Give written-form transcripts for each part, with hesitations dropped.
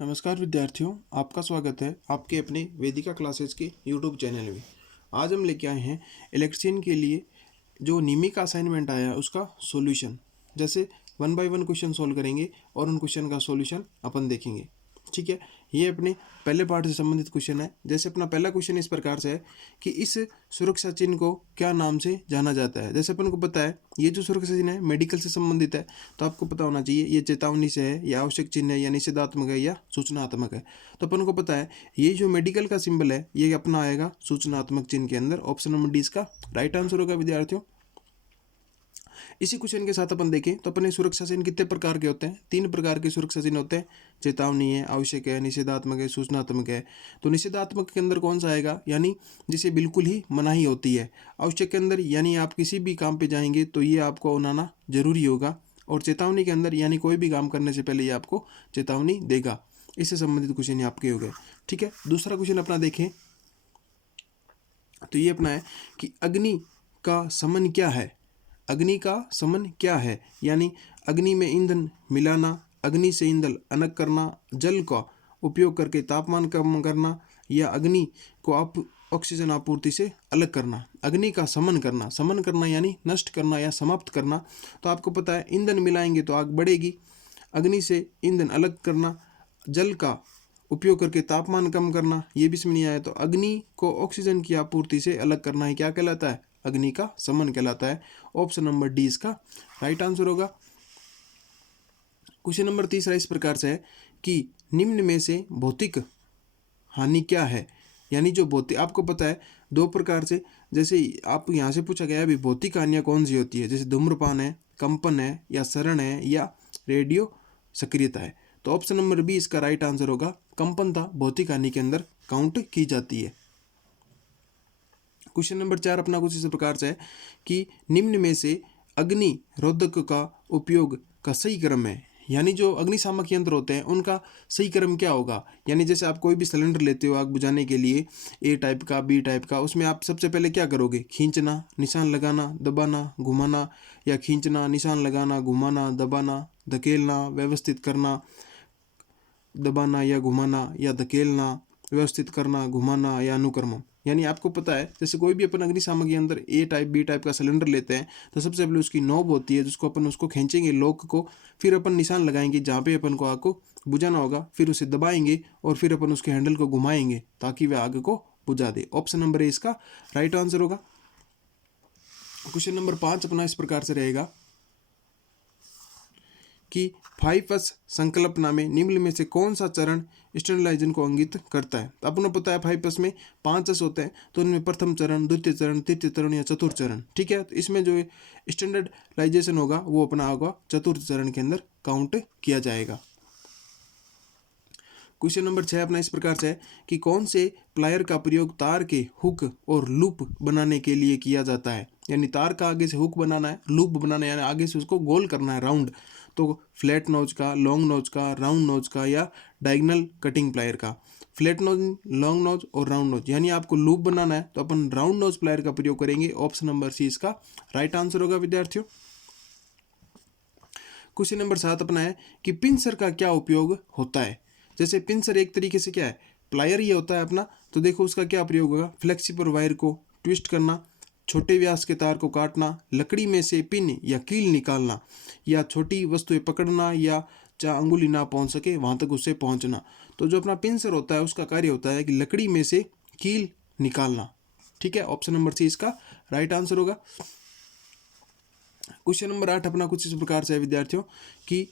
नमस्कार विद्यार्थियों, आपका स्वागत है आपके अपने वेदिका क्लासेस के यूट्यूब चैनल में। आज हम लेके आए हैं इलेक्ट्रीशियन के लिए जो निमी का असाइनमेंट आया है उसका सॉल्यूशन। जैसे 1 बाय 1 क्वेश्चन सॉल्व करेंगे और उन क्वेश्चन का सॉल्यूशन अपन देखेंगे। ठीक है, ये अपने पहले पार्ट से संबंधित क्वेश्चन है। जैसे अपना पहला क्वेश्चन इस प्रकार से है कि इस सुरक्षा चिन्ह को क्या नाम से जाना जाता है। जैसे अपन को पता है ये जो सुरक्षा चिन्ह है मेडिकल से संबंधित है, तो आपको पता होना चाहिए ये चेतावनी से है या आवश्यक चिन्ह है या निषेधात्मक है या सूचनात्मक है। तो अपन को पता है ये जो मेडिकल का सिंबल है ये अपना आएगा सूचनात्मक चिन्ह के अंदर। ऑप्शन नंबर डी इसका राइट आंसर होगा विद्यार्थियों। इसी क्वेश्चन के साथ अपन देखें तो अपने सुरक्षा चिन्ह कितने प्रकार के होते हैं? 3 प्रकार के सुरक्षा चिन्ह होते हैं। चेतावनी है, आवश्यक है, निषेधात्मक है, सूचनात्मक है। तो निषेधात्मक के अंदर कौन सा आएगा? यानी जिसे बिल्कुल ही मनाही होती है। आवश्यक के अंदर यानी आप किसी भी काम पे जाएंगे तो ये आपको बनाना जरूरी होगा। और चेतावनी के अंदर यानी कोई भी काम करने से पहले ये आपको चेतावनी देगा। इससे संबंधित क्वेश्चन ये आपके हो गए। ठीक है, दूसरा क्वेश्चन अपना देखें तो ये अपना है कि अग्नि का समन क्या है? अग्नि का समन क्या है? यानी अग्नि में ईंधन मिलाना, अग्नि से ईंधन अलग करना, जल का उपयोग करके तापमान कम करना या अग्नि को ऑक्सीजन आपूर्ति से अलग करना। अग्नि का समन करना, समन करना यानी नष्ट करना या समाप्त करना। तो आपको पता है ईंधन मिलाएंगे तो आग बढ़ेगी। अग्नि से ईंधन अलग करना, जल का उपयोग करके तापमान कम करना, ये भी इसमें नहीं आया। तो अग्नि को ऑक्सीजन की आपूर्ति से अलग करना ही क्या कहलाता है? अग्नि का समन कहलाता है। ऑप्शन नंबर डी इसका राइट आंसर होगा। क्वेश्चन नंबर तीसरा इस प्रकार से है कि निम्न में से भौतिक हानि क्या है? यानी जो भौतिक, आपको पता है 2 प्रकार से, जैसे आप यहाँ से पूछा गया अभी भौतिक हानियाँ कौन सी होती है? जैसे धूम्रपान है, कंपन है या शरण है या रेडियो सक्रियता है। तो ऑप्शन नंबर बी इसका राइट आंसर होगा। कंपनता भौतिक हानि के अंदर काउंट की जाती है। क्वेश्चन नंबर 4 अपना कुछ इस प्रकार से है कि निम्न में से अग्नि रोधक का उपयोग का सही क्रम है। यानी जो अग्निशामक यंत्र होते हैं उनका सही क्रम क्या होगा? यानी जैसे आप कोई भी सिलेंडर लेते हो आग बुझाने के लिए, ए टाइप का, बी टाइप का, उसमें आप सबसे पहले क्या करोगे? खींचना, निशान लगाना, दबाना, घुमाना, या खींचना, निशान लगाना, घुमाना, दबाना, धकेलना, व्यवस्थित करना, दबाना या घुमाना, या धकेलना, व्यवस्थित करना, घुमाना या अनुक्रम। यानी आपको पता है जैसे कोई भी अपन अग्निशामक के अंदर ए टाइप बी टाइप का सिलेंडर लेते हैं तो सबसे पहले उसकी नॉब होती है जिसको अपन उसको खींचेंगे लॉक को, फिर अपन निशान लगाएंगे जहाँ पे अपन को आग को बुझाना होगा, फिर उसे दबाएंगे और फिर अपन उसके हैंडल को घुमाएंगे ताकि वह आग को बुझा दे। ऑप्शन नंबर ए इसका राइट आंसर होगा। क्वेश्चन नंबर 5 अपना इस प्रकार से रहेगा कि 5S संकल्पना में निम्न में से कौन सा चरण स्टैंडर्डाइजेशन को इंगित करता है? तो आपको पता है 5S में 5S होते हैं, तो उनमें प्रथम चरण, द्वितीय चरण, तृतीय चरण या चतुर्थ चरण। ठीक है, तो इसमें जो स्टैंडर्डाइजेशन होगा वो अपना होगा चतुर्थ चरण के अंदर काउंट किया जाएगा। क्वेश्चन नंबर 6 अपना इस प्रकार से है कि कौन से प्लायर का प्रयोग तार के हुक और लूप बनाने के लिए किया जाता है? यानी तार का आगे से हुक बनाना है, लूप बनाना है, यानी आगे से उसको गोल करना है, राउंड। तो फ्लैट नोज का, लॉन्ग नोज का, राउंड नोज का या डायगोनल कटिंग प्लायर का। फ्लैट नोज, लॉन्ग नोज और राउंड नोज। यानी आपको लूप बनाना है तो अपन राउंड नोज प्लायर का प्रयोग करेंगे। ऑप्शन नंबर सी इसका राइट आंसर होगा विद्यार्थियों। क्वेश्चन नंबर 7 अपना है कि पिंसर का क्या उपयोग होता है? जैसे पिंसर एक तरीके से क्या है, प्लायर ये होता है अपना। तो देखो उसका क्या प्रयोग होगा? फ्लेक्सिबल वायर को ट्विस्ट करना, छोटे व्यास के तार को काटना, लकड़ी में से पिन या कील निकालना, या छोटी वस्तुएं पकड़ना या जहाँ अंगुली ना पहुंच सके वहां तक उससे पहुंचना। तो जो अपना पिंसर होता है उसका कार्य होता है कि लकड़ी में से कील निकालना। ठीक है, ऑप्शन नंबर सी इसका राइट आंसर होगा। क्वेश्चन नंबर 8 अपना कुछ इस प्रकार से है विद्यार्थियों कि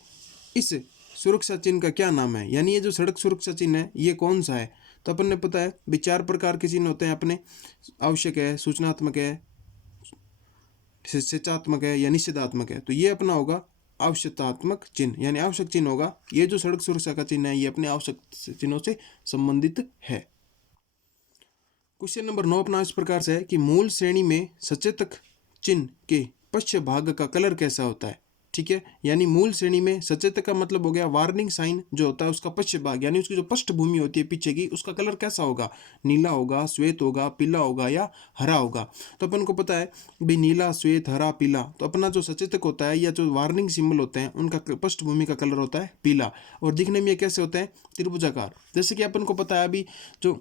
इस सुरक्षा चिन्ह का क्या नाम है? यानी ये जो सड़क सुरक्षा चिन्ह है ये कौन सा है? तो अपन ने पता है 4 प्रकार के चिन्ह होते हैं अपने, आवश्यक है, सूचनात्मक है, शिक्षात्मक है या निषेधात्मक है। तो ये अपना होगा आवश्यकतात्मक चिन्ह, यानी आवश्यक चिन्ह होगा। ये जो सड़क सुरक्षा का चिन्ह है ये अपने आवश्यक चिन्हों से संबंधित है। क्वेश्चन नंबर 9 अपना इस प्रकार से है कि मूल श्रेणी में सचेतक चिन्ह के पश्च भाग का कलर कैसा होता है? ठीक है, यानी मूल श्रेणी में सचेतक का मतलब हो गया वार्निंग साइन जो होता है उसका पश्च भाग, यानी उसकी जो पृष्ठभूमि होती है पीछे की, उसका कलर कैसा होगा, नीला होगा, श्वेत होगा, पीला होगा या हरा होगा। तो अपन को पता है भी नीला, श्वेत, हरा, पीला, तो अपना जो सचेतक होता है या जो वार्निंग सिंबल होते हैं उनका पृष्ठभूमि का कलर होता है पीला, और दिखने में ये कैसे होते हैं, त्रिभुजाकार। जैसे कि अपन को पता है अभी जो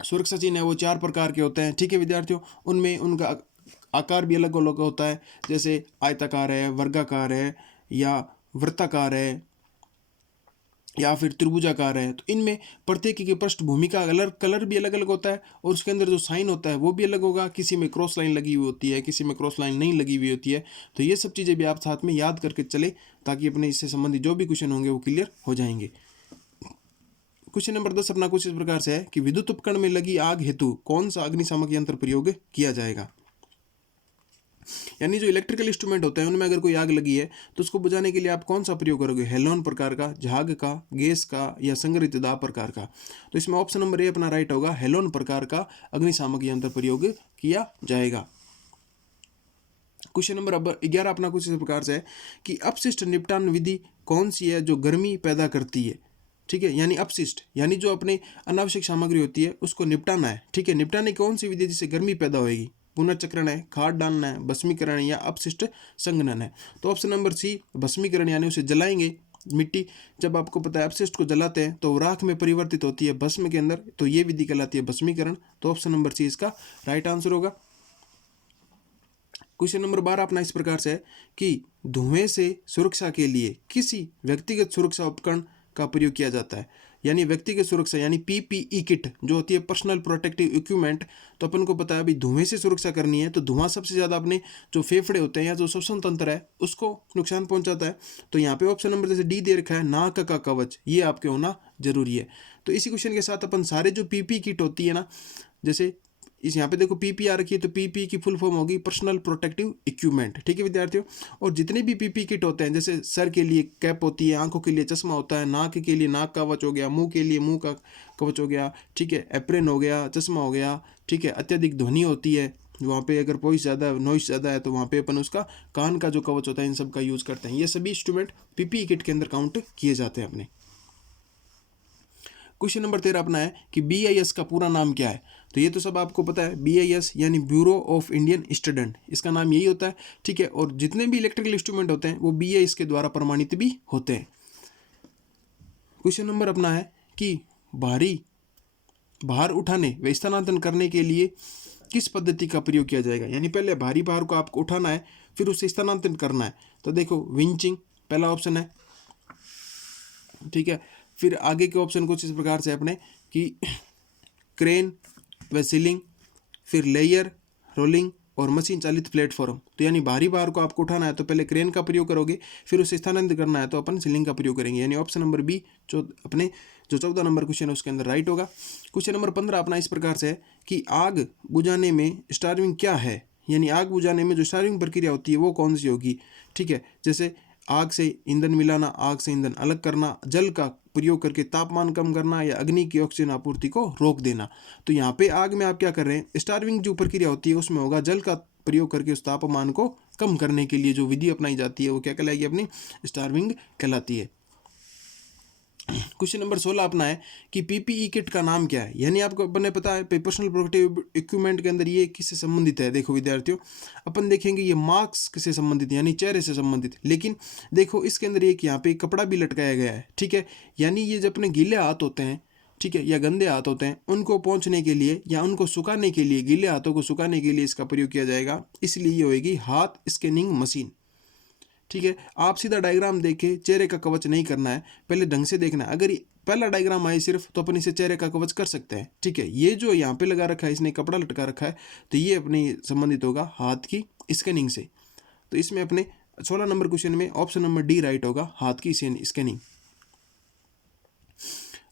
सुरक्षा चिन्ह है वो 4 प्रकार के होते हैं, ठीक है विद्यार्थियों, उनमें उनका आकार भी अलग अलग होता है, जैसे आयताकार है, वर्गाकार है, या वृत्ताकार है, या फिर त्रिभुजाकार है। तो इनमें प्रत्येक की पृष्ठभूमि का कलर भी अलग अलग होता है, और उसके अंदर जो साइन होता है वो भी अलग होगा, किसी में क्रॉस लाइन लगी हुई होती है, किसी में क्रॉस लाइन नहीं लगी हुई होती है। तो ये सब चीज़ें भी आप साथ में याद करके चले, ताकि अपने इससे संबंधित जो भी क्वेश्चन होंगे वो क्लियर हो जाएंगे। क्वेश्चन नंबर 10 अपना कुछ इस प्रकार से है कि विद्युत उपकरण में लगी आग हेतु कौन सा अग्निशामक यंत्र प्रयोग किया जाएगा। यानी जो इलेक्ट्रिकल इंस्ट्रूमेंट होते हैं उनमें अगर कोई आग लगी है तो उसको बुझाने के लिए आप कौन सा प्रयोग करोगे, हेलोन प्रकार का, झाग का, गैस का, या संग्रहित दाब प्रकार का। तो इसमें ऑप्शन नंबर ए अपना राइट होगा, हेलोन प्रकार का अग्निशामक यंत्र प्रयोग किया जाएगा। क्वेश्चन नंबर 11 अपना कुछ इस प्रकार से है कि अपशिष्ट निपटान विधि कौन सी है जो गर्मी पैदा करती है। ठीक है, यानी अपशिष्ट यानी जो अपने अनावश्यक सामग्री होती है उसको निपटाना है। ठीक है, निपटाने की कौन सी विधि जिससे गर्मी पैदा होगी, पुनर्चक्रण है, खाद डालना है, भस्मीकरण या अपशिष्ट संघनन है। तो ऑप्शन नंबर सी भस्मीकरण, यानी उसे जलाएंगे। मिट्टी जब आपको पता है अपशिष्ट को जलाते हैं तो राख में परिवर्तित होती है भस्म के अंदर, तो ये विधि कहलाती है भस्मीकरण। तो ऑप्शन नंबर सी इसका राइट आंसर होगा। क्वेश्चन नंबर 12 अपना इस प्रकार से है कि धुएं से सुरक्षा के लिए किसी व्यक्तिगत सुरक्षा उपकरण का प्रयोग किया जाता है। यानी व्यक्तिगत सुरक्षा यानी पीपीई किट जो होती है, पर्सनल प्रोटेक्टिव इक्विपमेंट। तो अपन को पता है अभी धुएं से सुरक्षा करनी है तो धुआं सबसे ज़्यादा अपने जो फेफड़े होते हैं या जो श्वसन तंत्र है उसको नुकसान पहुंचाता है। तो यहाँ पे ऑप्शन नंबर जैसे डी दे रखा है, नाक का कवच, ये आपके होना जरूरी है। तो इसी क्वेश्चन के साथ अपन सारे जो पीपी किट होती है ना, जैसे इस यहाँ पे देखो पीपी आ रखी है, तो पीपी की फुल फॉर्म होगी पर्सनल प्रोटेक्टिव इक्विपमेंट। ठीक है विद्यार्थियों, और जितने भी पीपी किट होते हैं, जैसे सर के लिए कैप होती है, आंखों के लिए चश्मा होता है, नाक के लिए नाक का कवच हो गया, मुंह के लिए मुंह का कवच हो गया, ठीक है, एप्रेन हो गया, चश्मा हो गया, ठीक है, अत्यधिक ध्वनि होती है वहाँ पे, अगर वॉइस ज़्यादा नॉइस ज़्यादा है तो वहाँ पे अपन उसका कान का जो कवच होता है इन सब का यूज़ करते हैं। ये सभी इंस्ट्रूमेंट पीपी किट के अंदर काउंट किए जाते हैं अपने। क्वेश्चन नंबर 13 अपना है कि BIS का पूरा नाम क्या है। तो ये तो सब आपको पता है, BIS यानी ब्यूरो ऑफ इंडियन स्टूडेंट, इसका नाम यही होता है। ठीक है, और जितने भी इलेक्ट्रिकल इंस्ट्रूमेंट होते हैं वो BIS के द्वारा प्रमाणित भी होते हैं। क्वेश्चन नंबर अपना है कि भार उठाने व स्थानांतरण करने के लिए किस पद्धति का प्रयोग किया जाएगा। यानी पहले भारी भार को आपको उठाना है फिर उसे स्थानांतरण करना है। तो देखो विंचिंग पहला ऑप्शन है, ठीक है। फिर आगे के ऑप्शन कुछ इस प्रकार से अपने कि क्रेन व सीलिंग, फिर लेयर, रोलिंग और मशीन चालित प्लेटफॉर्म। तो यानी भारी भार को आपको उठाना है तो पहले क्रेन का प्रयोग करोगे, फिर उसे स्थानांतरित करना है तो अपन सीलिंग का प्रयोग करेंगे। यानी ऑप्शन नंबर बी जो अपने जो 14 नंबर क्वेश्चन है उसके अंदर राइट होगा। क्वेश्चन नंबर 15 अपना इस प्रकार से है कि आग बुझाने में स्टार्विंग क्या है। यानी आग बुझाने में जो स्टार्विंग प्रक्रिया होती है वो कौन सी होगी। ठीक है, जैसे आग से ईंधन मिलाना, आग से ईंधन अलग करना, जल का प्रयोग करके तापमान कम करना, या अग्नि की ऑक्सीजन आपूर्ति को रोक देना। तो यहाँ पे आग में आप क्या कर रहे हैं, स्टार्विंग जो प्रक्रिया होती है उसमें होगा जल का प्रयोग करके उस तापमान को कम करने के लिए जो विधि अपनाई जाती है वो क्या कहलाएगी, अपनी स्टार्विंग कहलाती है। क्वेश्चन नंबर 16 अपना है कि पीपीई किट का नाम क्या है। यानी आपको अपने पता है पर्सनल प्रोटेक्टिव इक्विपमेंट के अंदर ये किससे संबंधित है। देखो विद्यार्थियों, अपन देखेंगे ये मास्क से संबंधित यानी चेहरे से संबंधित, लेकिन देखो इसके अंदर एक यहाँ पे कपड़ा भी लटकाया गया है। ठीक है, यानी ये जो अपने गीले हाथ होते हैं, ठीक है, या गंदे हाथ होते हैं, उनको पोंछने के लिए या उनको सुखाने के लिए, गीले हाथों को सुखाने के लिए इसका प्रयोग किया जाएगा। इसलिए ये होगी हाथ स्कैनिंग मशीन। ठीक है, आप सीधा डायग्राम देख के चेहरे का कवच नहीं करना है, पहले ढंग से देखना है। अगर पहला डायग्राम आए सिर्फ तो अपन इसे चेहरे का कवच कर सकते हैं। ठीक है, ये जो यहाँ पे लगा रखा है, इसने कपड़ा लटका रखा है, तो ये अपने संबंधित होगा हाथ की स्कैनिंग से। तो इसमें अपने 16 नंबर क्वेश्चन में ऑप्शन नंबर डी राइट होगा, हाथ की स्कैनिंग।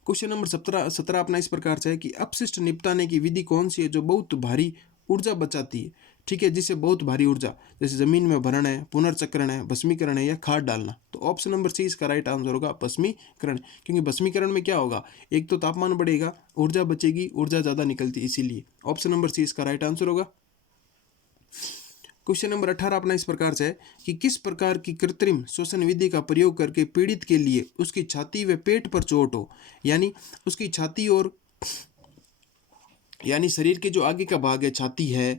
क्वेश्चन नंबर 17 अपना इस प्रकार से है कि अपशिष्ट निपटाने की विधि कौन सी है जो बहुत भारी ऊर्जा बचाती है। ठीक है, जिससे बहुत भारी ऊर्जा, जैसे जमीन में भरण है, पुनर्चक्रण है, भस्मीकरण है या खाद डालना। तो ऑप्शन नंबर सी इसका राइट आंसर होगा भस्मीकरण, क्योंकि भस्मीकरण में क्या होगा, एक तो तापमान बढ़ेगा, ऊर्जा बचेगी, ऊर्जा ज़्यादा निकलती है, इसीलिए ऑप्शन नंबर सी इसका राइट आंसर होगा। क्वेश्चन नंबर 18 अपना इस प्रकार से है कि किस प्रकार की कृत्रिम श्वसन विधि का प्रयोग करके पीड़ित के लिए उसकी छाती व पेट पर चोट हो, यानी उसकी छाती और यानी शरीर के जो आगे का भाग है, छाती है,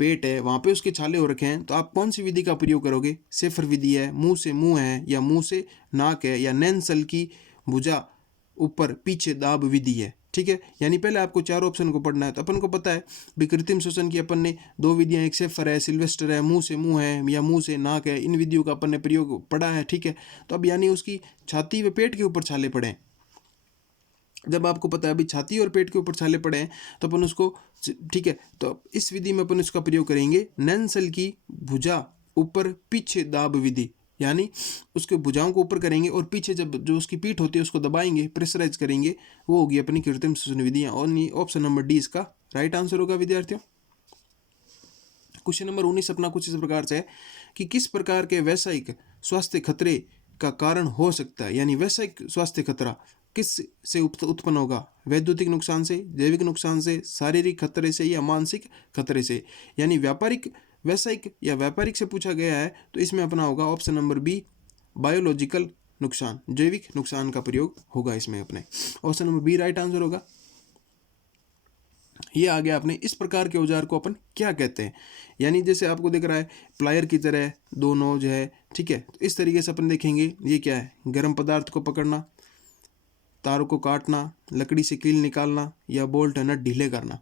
पेट है, वहाँ पे उसके छाले हो रखे हैं, तो आप कौन सी विधि का प्रयोग करोगे? सेफर विधि है, मुंह से मुंह है, या मुंह से नाक है, या नैनसल की भुजा ऊपर पीछे दाब विधि है। ठीक है, यानी पहले आपको चारों ऑप्शन को पढ़ना है। तो अपन को पता है भी कृत्रिम श्वसन की अपन ने दो विधियां, एक सेफर है, सिल्वेस्टर है, मुंह से मुंह है या मुंह से नाक है, इन विधियों का अपन ने प्रयोग पढ़ा है। ठीक है, तो अब यानी उसकी छाती व पेट के ऊपर छाले पड़े हैं। जब आपको पता है अभी छाती और पेट के ऊपर छाले पड़े हैं तो अपन उसको, ठीक है, तो इस विधि में अपन इसका प्रयोग करेंगे नैनसल की भुजा ऊपर पीछे दाब विधि, यानी उसके भुजाओं को ऊपर करेंगे और पीछे जब जो उसकी पीठ होती है उसको दबाएंगे, प्रेशराइज करेंगे, वो होगी अपनी कृत्रिम श्वसन विधियां। और ऑप्शन नंबर डी इसका राइट आंसर होगा विद्यार्थियों। क्वेश्चन नंबर 19 अपना कुछ इस प्रकार से है कि किस प्रकार के वैश्विक स्वास्थ्य खतरे का कारण हो सकता है, यानी वैश्विक स्वास्थ्य खतरा किस से उत्पन्न होगा? वैद्युतिक नुकसान से, जैविक नुकसान से, शारीरिक खतरे से, या मानसिक खतरे से। यानी व्यापारिक, वैश्विक या व्यापारिक से पूछा गया है तो इसमें अपना होगा ऑप्शन नंबर बी, बायोलॉजिकल नुकसान, जैविक नुकसान का प्रयोग होगा इसमें अपने। Option number B right answer होगा। ये आ गया अपने इस प्रकार के औजार को अपन क्या कहते हैं, यानी जैसे आपको दिख रहा है प्लायर की तरह दो नोज है। ठीक है, तो इस तरीके से अपन देखेंगे ये क्या है, गर्म पदार्थ को पकड़ना, तारों को काटना, लकड़ी से कील निकालना, या बोल्ट नट ढीले करना।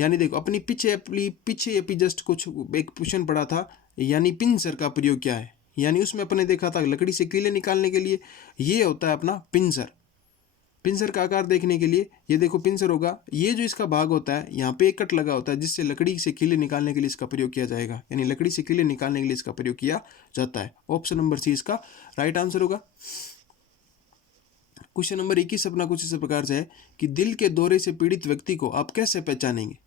यानी देखो अपनी पीछे अभी जस्ट कुछ एक क्वेश्चन पढ़ा था, यानी पिंसर का प्रयोग क्या है, यानी उसमें अपने देखा था लकड़ी से कीले निकालने के लिए ये होता है अपना पिंसर। पिंसर का आकार देखने के लिए ये देखो पिंसर होगा, ये जो इसका भाग होता है यहाँ पे एक कट लगा होता है जिससे लकड़ी से कीले निकालने के लिए इसका प्रयोग किया जाएगा, यानी लकड़ी से कीले निकालने के लिए इसका प्रयोग किया जाता है। ऑप्शन नंबर सी इसका राइट आंसर होगा। क्वेश्चन नंबर 21 अपना कुछ इस प्रकार से है कि दिल के दौरे से पीड़ित व्यक्ति को आप कैसे पहचानेंगे?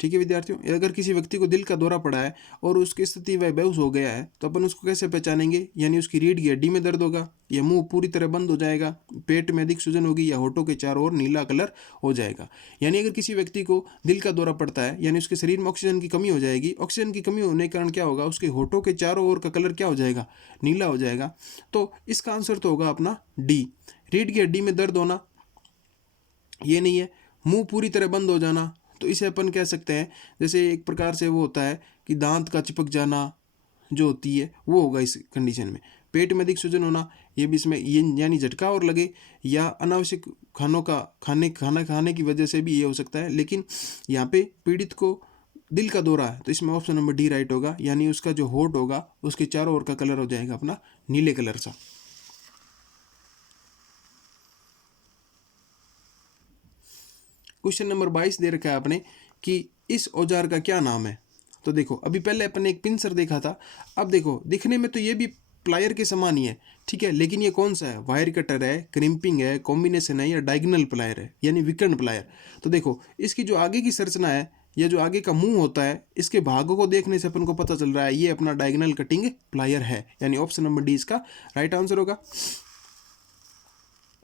ठीक है विद्यार्थियों, अगर किसी व्यक्ति को दिल का दौरा पड़ा है और उसकी स्थिति वह बेहोश हो गया है तो अपन उसको कैसे पहचानेंगे? यानी उसकी रीढ़ की हड्डी में दर्द होगा, या मुंह पूरी तरह बंद हो जाएगा, पेट में अधिक सूजन होगी, या होठों के चारों ओर नीला कलर हो जाएगा। यानी अगर किसी व्यक्ति को दिल का दौरा पड़ता है यानी उसके शरीर में ऑक्सीजन की कमी हो जाएगी। ऑक्सीजन की कमी होने के कारण क्या होगा, उसके होठों के चारों ओर का कलर क्या हो जाएगा, नीला हो जाएगा। तो इसका आंसर तो होगा अपना डी, रीढ़ की हड्डी में दर्द होना ये नहीं है, मुंह पूरी तरह बंद हो जाना, तो इसे अपन कह सकते हैं जैसे एक प्रकार से वो होता है कि दांत का चिपक जाना जो होती है वो होगा इस कंडीशन में। पेट में अधिक सूजन होना ये भी इसमें, ये यानी झटका और लगे, या अनावश्यक खाना खाने की वजह से भी ये हो सकता है। लेकिन यहाँ पे पीड़ित को दिल का दौरा है तो इसमें ऑप्शन नंबर डी राइट होगा, यानी उसका जो होठ होगा उसके चारों ओर का कलर हो जाएगा अपना नीले कलर सा। क्वेश्चन नंबर 22 दे रखा है आपने कि इस औजार का क्या नाम है। तो देखो अभी पहले अपन ने एक पिंसर देखा था, अब देखो दिखने में तो ये भी प्लायर के समान ही है, ठीक है, लेकिन ये कौन सा है, वायर कटर है, क्रिम्पिंग है, कॉम्बिनेशन है, या डायगोनल प्लायर है, यानी विकर्ण प्लायर। तो देखो इसकी जो आगे की संरचना है या जो आगे का मुंह होता है इसके भागों को देखने से अपन को पता चल रहा है ये अपना डायगोनल कटिंग प्लायर है, यानी ऑप्शन नंबर डी इसका राइट आंसर होगा।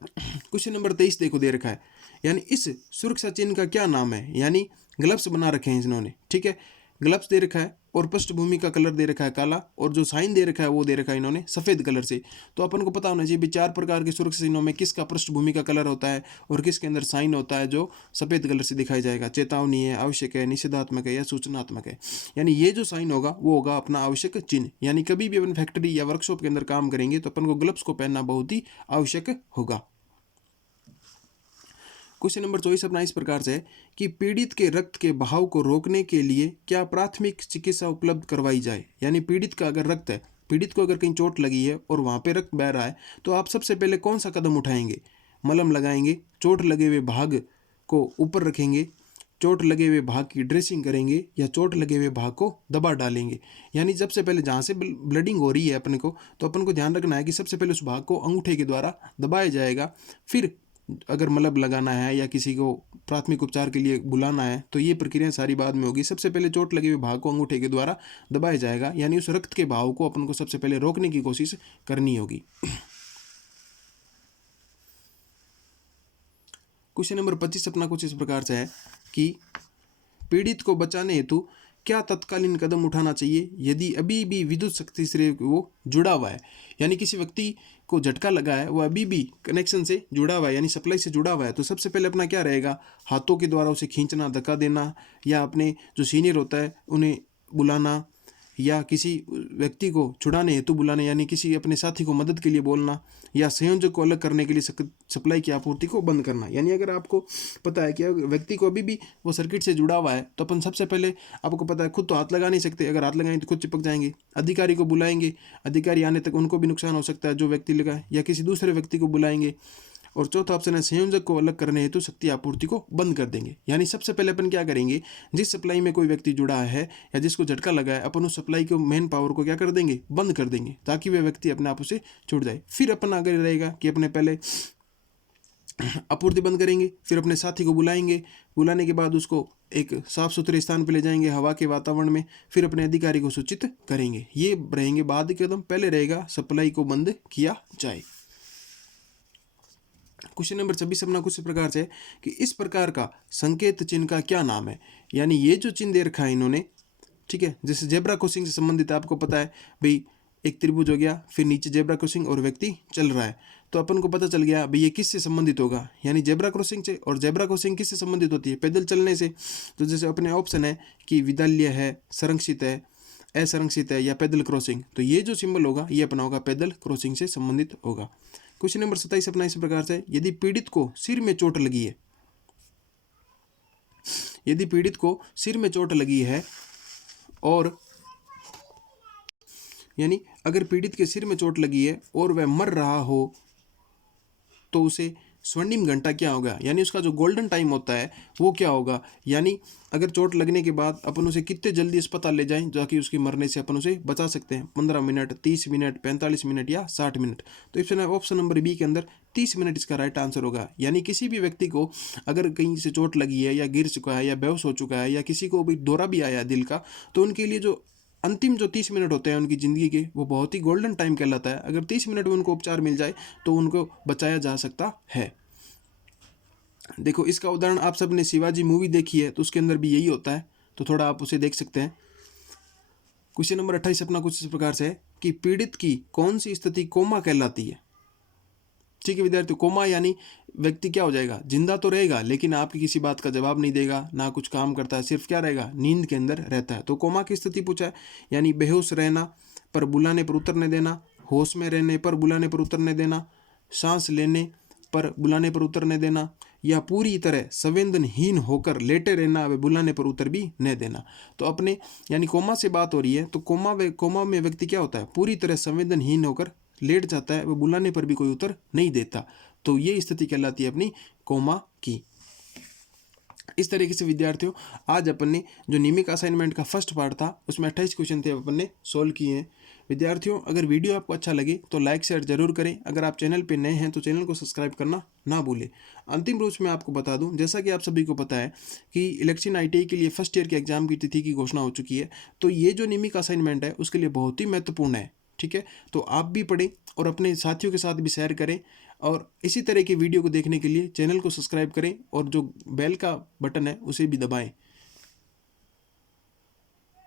क्वेश्चन नंबर 23 देखो दे रखा है, यानी इस सुरक्षा चिन्ह का क्या नाम है, यानी ग्लव्स बना रखे हैं इन्होंने। ठीक है, ग्लव्स दे रखा है और पृष्ठभूमि का कलर दे रखा है काला, और जो साइन दे रखा है वो दे रखा है इन्होंने सफ़ेद कलर से। तो अपन को पता होना चाहिए भी 4 प्रकार के सुरक्षा चिन्हों में किसका पृष्ठभूमि का कलर होता है और किसके अंदर साइन होता है जो सफ़ेद कलर से दिखाई जाएगा। चेतावनी है, आवश्यक है, निषेधात्मक है, या सूचनात्मक है। यानी ये जो साइन होगा वो होगा अपना आवश्यक चिन्ह। यानी कभी भी अपन फैक्ट्री या वर्कशॉप के अंदर काम करेंगे तो अपन को ग्लव्स को पहनना बहुत ही आवश्यक होगा। क्वेश्चन नंबर 24 अपना इस प्रकार से है कि पीड़ित के रक्त के बहाव को रोकने के लिए क्या प्राथमिक चिकित्सा उपलब्ध करवाई जाए। यानी पीड़ित का अगर रक्त है, पीड़ित को अगर कहीं चोट लगी है और वहाँ पे रक्त बह रहा है तो आप सबसे पहले कौन सा कदम उठाएंगे? मलहम लगाएंगे, चोट लगे हुए भाग को ऊपर रखेंगे, चोट लगे हुए भाग की ड्रेसिंग करेंगे, या चोट लगे हुए भाग को दबा डालेंगे। यानी सबसे पहले जहाँ से ब्लडिंग हो रही है अपने को, तो अपन को ध्यान रखना है कि सबसे पहले उस भाग को अंगूठे के द्वारा दबाया जाएगा। फिर अगर मलहम लगाना है या किसी को प्राथमिक उपचार के लिए बुलाना है तो ये प्रक्रिया सारी बाद में होगी। सबसे पहले चोट लगे हुए भाग को अंगूठे के द्वारा दबाया जाएगा, यानी उस रक्त के बहाव को अपन को सबसे पहले रोकने की कोशिश करनी होगी। क्वेश्चन नंबर 25 अपना कुछ इस प्रकार से है कि पीड़ित को बचाने हेतु क्या तत्कालीन कदम उठाना चाहिए यदि अभी भी विद्युत शक्ति से वो जुड़ा हुआ है, यानी किसी व्यक्ति को झटका लगा है, वो अभी भी कनेक्शन से जुड़ा हुआ है यानी सप्लाई से जुड़ा हुआ है, तो सबसे पहले अपना क्या रहेगा, हाथों के द्वारा उसे खींचना, धक्का देना, या अपने जो सीनियर होता है उन्हें बुलाना, या किसी व्यक्ति को छुड़ाने हेतु बुलाने यानी किसी अपने साथी को मदद के लिए बोलना, या संयोजक को अलग करने के लिए सप्लाई की आपूर्ति को बंद करना। यानी अगर आपको पता है कि व्यक्ति को अभी भी वो सर्किट से जुड़ा हुआ है तो अपन सबसे पहले, आपको पता है खुद तो हाथ लगा नहीं सकते, अगर हाथ लगाएंगे तो खुद चिपक जाएंगे, अधिकारी को बुलाएंगे, अधिकारी आने तक उनको भी नुकसान हो सकता है जो व्यक्ति लगाए, या किसी दूसरे व्यक्ति को बुलाएंगे। और चौथा ऑप्शन है संयोजक को अलग करने हेतु शक्ति आपूर्ति को बंद कर देंगे। यानी सबसे पहले अपन क्या करेंगे, जिस सप्लाई में कोई व्यक्ति जुड़ा है या जिसको झटका लगा है, अपन उस सप्लाई को मेन पावर को क्या कर देंगे, बंद कर देंगे, ताकि वह व्यक्ति अपने आप से छूट जाए। फिर अपन आगे रहेगा कि अपने पहले आपूर्ति बंद करेंगे, फिर अपने साथी को बुलाएंगे, बुलाने के बाद उसको एक साफ सुथरे स्थान पर ले जाएंगे हवा के वातावरण में, फिर अपने अधिकारी को सूचित करेंगे। ये रहेंगे बाद के कदम। पहले रहेगा सप्लाई को बंद किया जाए। क्वेश्चन नंबर 26 अपना कुछ प्रकार से है कि इस प्रकार का संकेत चिन्ह का क्या नाम है। यानी ये जो चिन्ह दे रखा है इन्होंने, ठीक है, जैसे जेब्रा क्रॉसिंग से संबंधित है, आपको पता है भाई एक त्रिभुज हो गया, फिर नीचे जेब्रा क्रॉसिंग और व्यक्ति चल रहा है, तो अपन को पता चल गया भाई ये किससे संबंधित होगा, यानी जेब्रा क्रॉसिंग से। और जेब्रा क्रॉसिंग किससे संबंधित होती है, पैदल चलने से। तो जैसे अपने ऑप्शन है कि विद्यालय है, संरक्षित है, असंरक्षित है, या पैदल क्रॉसिंग, तो ये जो सिंबल होगा ये अपना होगा पैदल क्रॉसिंग से संबंधित होगा। क्वेश्चन नंबर 27 अपना इस प्रकार से, यदि पीड़ित को सिर में चोट लगी है, यदि पीड़ित को सिर में चोट लगी है और यानी अगर पीड़ित के सिर में चोट लगी है और वह मर रहा हो तो उसे स्वर्णिम घंटा क्या होगा, यानी उसका जो गोल्डन टाइम होता है वो क्या होगा। यानी अगर चोट लगने के बाद अपन उसे कितने जल्दी अस्पताल ले जाएं ताकि उसके मरने से अपन उसे बचा सकते हैं, 15 मिनट, 30 मिनट, 45 मिनट या 60 मिनट। तो इसमें ऑप्शन नंबर बी के अंदर 30 मिनट इसका राइट आंसर होगा। यानी किसी भी व्यक्ति को अगर कहीं से चोट लगी है या गिर चुका है या बेहोश हो चुका है या किसी को भी दौरा भी आया दिल का, तो उनके लिए जो अंतिम जो 30 मिनट होते हैं उनकी ज़िंदगी के, वो बहुत ही गोल्डन टाइम कहलाता है। अगर 30 मिनट में उनको उपचार मिल जाए तो उनको बचाया जा सकता है। देखो इसका उदाहरण आप सबने शिवाजी मूवी देखी है तो उसके अंदर भी यही होता है, तो थोड़ा आप उसे देख सकते हैं। क्वेश्चन नंबर 28 अपना कुछ इस प्रकार से है कि पीड़ित की कौन सी स्थिति कोमा कहलाती है। ठीक है विद्यार्थियों, कोमा यानी व्यक्ति क्या हो जाएगा, जिंदा तो रहेगा लेकिन आपकी किसी बात का जवाब नहीं देगा, ना कुछ काम करता है, सिर्फ क्या रहेगा, नींद के अंदर रहता है। तो कोमा की स्थिति पूछा है, यानी बेहोश रहना पर बुलाने पर उतरने देना, होश में रहने पर बुलाने पर उतरने देना, सांस लेने पर बुलाने पर उतरने देना, या पूरी तरह संवेदनहीन होकर लेटे रहना, वे बुलाने पर उतर भी न देना। तो अपने यानी कोमा से बात हो रही है, तो कोमा में व्यक्ति क्या होता है, पूरी तरह संवेदनहीन होकर लेट जाता है, वह बुलाने पर भी कोई उत्तर नहीं देता। तो ये स्थिति कहलाती है अपनी कोमा की। इस तरीके से विद्यार्थियों आज अपन ने जो नियमित असाइनमेंट का फर्स्ट पार्ट था उसमें 28 क्वेश्चन थे अपन ने सोल्व किए हैं। विद्यार्थियों अगर वीडियो आपको अच्छा लगे तो लाइक शेयर जरूर करें। अगर आप चैनल पे नए हैं तो चैनल को सब्सक्राइब करना ना भूलें। अंतिम रूप में आपको बता दूं, जैसा कि आप सभी को पता है कि इलेक्शन ITI के लिए फर्स्ट ईयर के एग्जाम की तिथि की घोषणा हो चुकी है, तो ये जो नियमित असाइनमेंट है उसके लिए बहुत ही महत्वपूर्ण है। ठीक है, तो आप भी पढ़ें और अपने साथियों के साथ भी शेयर करें, और इसी तरह की वीडियो को देखने के लिए चैनल को सब्सक्राइब करें और जो बेल का बटन है उसे भी दबाएं।